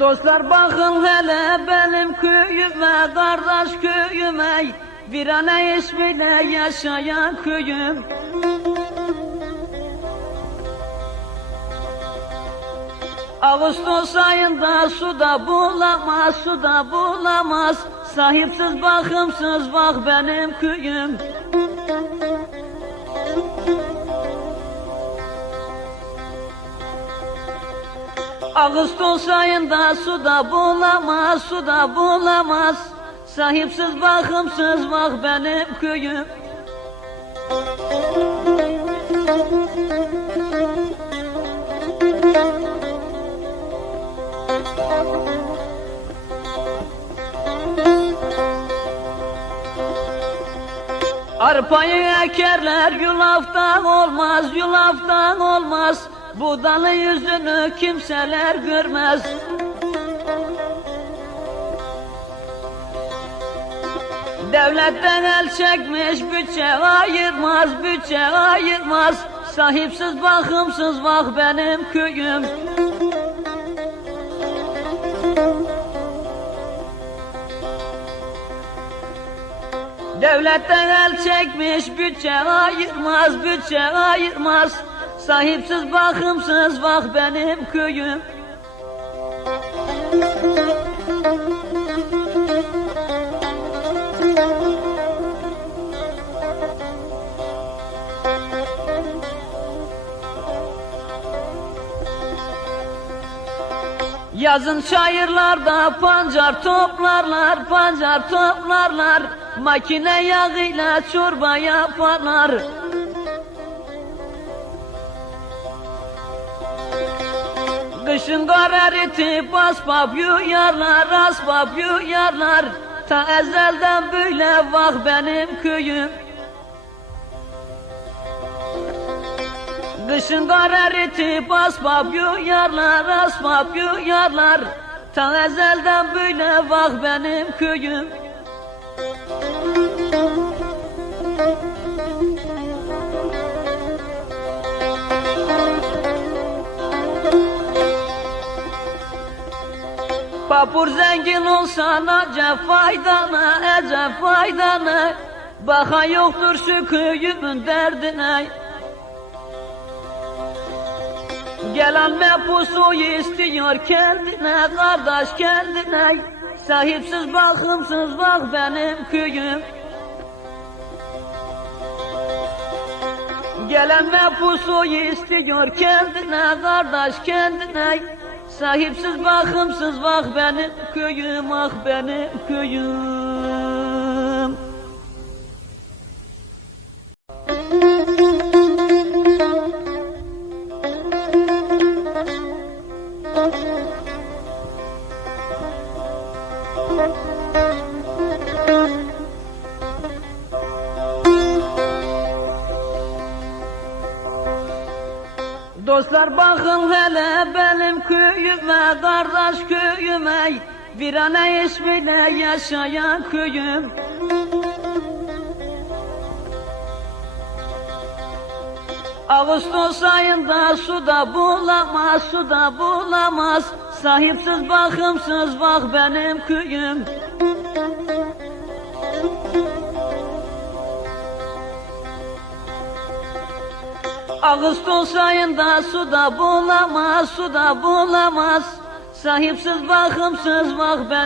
Dostlar bakın hele benim köyüme, kardeş köyüme, Virane ismiyle yaşayan köyüm. Ağustos ayında suda bulamaz, suda bulamaz, sahipsiz bakımsız bak benim köyüm. Ağustos ayında suda bulamaz, suda bulamaz, sahipsiz bakımsız bak benim köyüm. Arpayı ekerler yulaftan olmaz, yulaftan olmaz, buğdanın yüzünü kimseler görmez. Devletten el çekmiş bütçe ayırmaz, bütçe ayırmaz, sahipsiz bakımsız bak benim köyüm. Devletten el çekmiş bütçe ayırmaz, bütçe ayırmaz, sahipsiz bakımsız bak benim köyüm. Yazın çayırlarda pancar toplarlar, pancar toplarlar, makine yağıyla çorba yaparlar. Kışın kar eritip asbab yuyarlar, asbab yuyarlar, ta ezelden böyle bak benim köyüm. Kışın kar eritip asbab yuyarlar, asbab yuyarlar, ta ezelden böyle bak benim köyüm. Papur zengin olsan acep faydana, acep faydana, baka yoktur şu köyümün derdine. Gelen mepusu istiyor kendine, kardeş kendine, sahipsiz bakımsız bak benim köyüm. Gelen mepusu istiyor kendine, kardeş kendine, sahipsiz bakımsız bak benim köyüm, ah benim köyüm. Dostlar bakın hele benim köyüme, kardeş köyüme, Virane ismiyle yaşayan köyüm. Ağustos ayında suda bulamaz, suda bulamaz, sahipsiz bakımsız bak benim köyüm. Ağustos ayında suda bulamaz, suda bulamaz, sahipsiz bakımsız bak benim